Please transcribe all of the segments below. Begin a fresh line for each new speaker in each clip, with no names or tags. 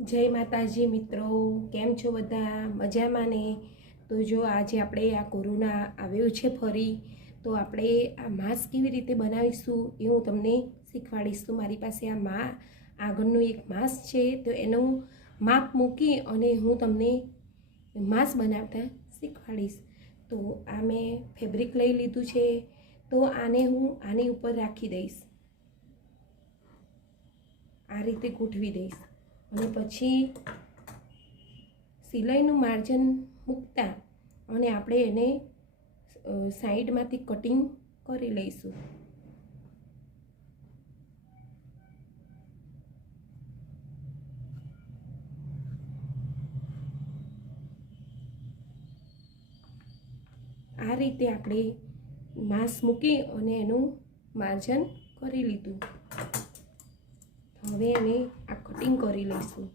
જય માતાજી મિત્રો, કેમ છો બધા? મજામાં ને? તો જો આજે આપણે આ કોરોના આવ્યો છે ફરી, તો આપણે આ માસ્ક કેવી રીતે બનાવીશું એ હું તમને શીખવાડીશ. મારી પાસે આ મા, આગળનું એક માસ્ક છે, તો એનું માપ મૂકી અને હું તમને માસ્ક બનાવતા શીખવાડીશ. તો આ મેં ફેબ્રિક લઈ લીધું છે, તો આને હું આની ઉપર રાખી દઈશ. આ રીતે ગોઠવી દઈશ. અને પછી સિલાઈનું માર્જન મૂકતા અને આપણે એને સાઈડમાંથી કટિંગ કરી લઈશું. આ રીતે આપણે માંસ મૂકી અને એનું માર્જન કરી લીધું. હવે એને આ કટિંગ કરી લઈશું.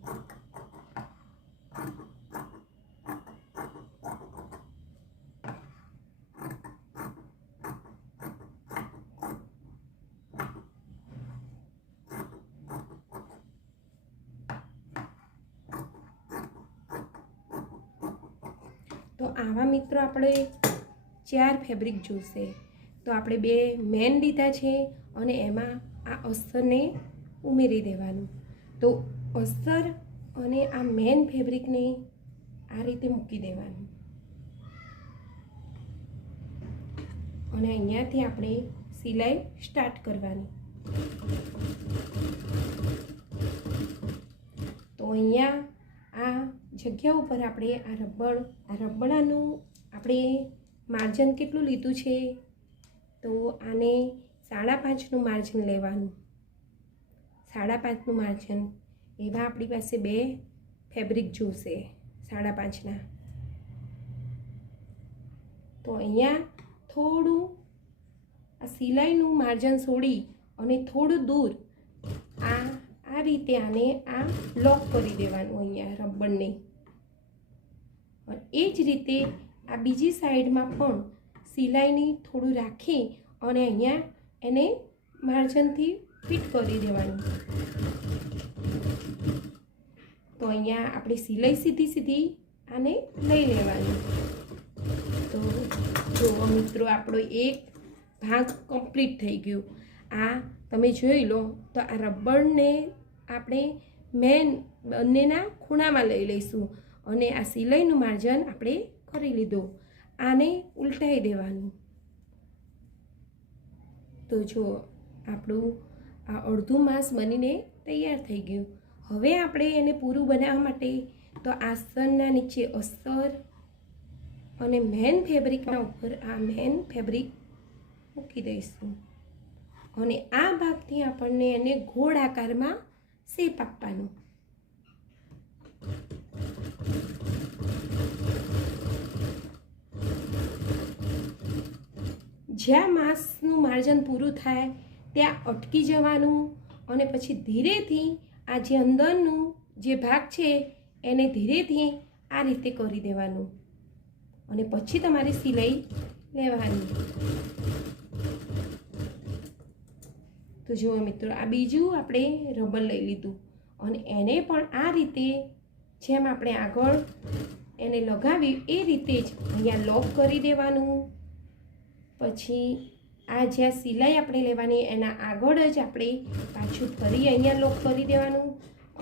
તો આવા મિત્રો આપણે ચાર ફેબ્રિક જોશે. તો આપણે બે મેન લીધા છે અને એમાં આ અસ્તરને ઉમેરી દેવાનું. તો અસ્તર અને આ મેન ફેબ્રિકને આ રીતે મૂકી દેવાનું. અને અહીંયાથી આપણે સિલાઈ સ્ટાર્ટ કરવાની. તો અહીંયા આ જગ્યા ઉપર આપણે આ રબડ આ રબડાનું આપણે માર્જન કેટલું લીધું છે? તો આને સાડા પાંચનું માર્જન લેવાનું. સાડા પાંચનું માર્જન એવા આપણી પાસે બે ફેબ્રિક જોશે સાડા પાંચના. તો અહીંયા થોડું આ સિલાઈનું માર્જન છોડી અને થોડું દૂર આ આ રીતે આને આ લોક કરી દેવાનું અહીંયા રબરને. એ જ રીતે આ બીજી સાઈડમાં પણ સિલાઈની થોડું રાખી અને અહીંયા એને માર્જનથી ફિટ કરી દેવાનું. તો અહીંયા આપણે સિલાઈ સીધી સીધી આને લઈ લેવાની. તો જો મિત્રો, આપણો એક ભાગ કમ્પ્લીટ થઈ ગયો. આ તમે જોઈ લો, તો આ રબરને આપણે મેન બંનેના ખૂણામાં લઈ લઈશું અને આ સિલાઈનું માર્જન આપણે કરી લીધું. આને ઉલટાઈ દેવાનું. તો જો આપણું આ અડધું માંસ બનીને તૈયાર થઈ ગયું. હવે આપણે એને પૂરું બનાવવા માટે તો આસનના નીચે અસ્તર અને મેન ફેબ્રિકના ઉપર આ મેન ફેબ્રિક મૂકી દઈશું. અને આ ભાગથી આપણને એને ગોળ આકારમાં શેપ આપવાનો. જ્યાં માંસનું માર્જન પૂરું થાય ત્યાં અટકી જવાનું અને પછી ધીરેથી આ જે અંદરનું જે ભાગ છે એને ધીરેથી આ રીતે કરી દેવાનું. અને પછી તમારે સિલાઈ લેવાની. તો જુઓ મિત્રો, આ બીજું આપણે રબર લઈ લીધું. અને એને પણ આ રીતે જેમ આપણે આગળ એને લગાવી એ રીતે જ અહીંયા લોક કરી દેવાનું. પછી આ જ્યાં સિલાઈ આપણે લેવાની, એના આગળ જ આપણે પાછું ફરી અહીંયા લોક કરી દેવાનું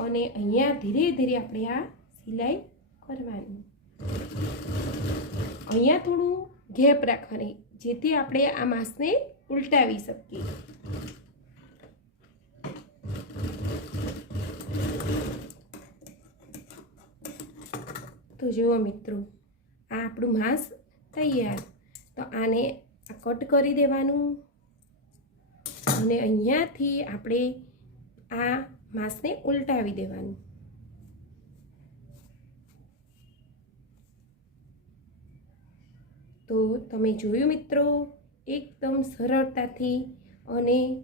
અને અહીંયા ધીરે ધીરે આપણે આ સિલાઈ કરવાની. અહીંયા થોડું ગેપ રાખવાની, જેથી આપણે આ માસને ઉલટાવી શકીએ. તો જુઓ મિત્રો, આ આપણું માંસ તૈયાર. તો આને આ કટ કરી દેવાનું. અને અહીંયાથી આપણે આ માંસને ઉલટાવી દેવાનું. તો તમે જોયું મિત્રો, એકદમ સરળતાથી અને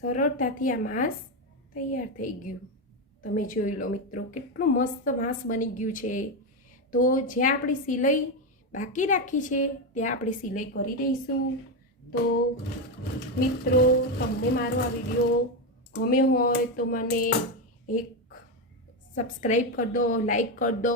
સરળતાથી આ માંસ તૈયાર થઈ ગયું. તમે જોઈ લો મિત્રો, કેટલું મસ્ત માંસ બની ગયું છે. તો જે આપણી સિલાઈ બાકી રાખી છે, ત્યાં આપણે સિલાઈ કરી દઈશું. તો મિત્રો, તમને મારો આ વીડિયો ગમ્યો હોય તો મને એક સબસ્ક્રાઈબ કરી દો લાઈક કરી દો.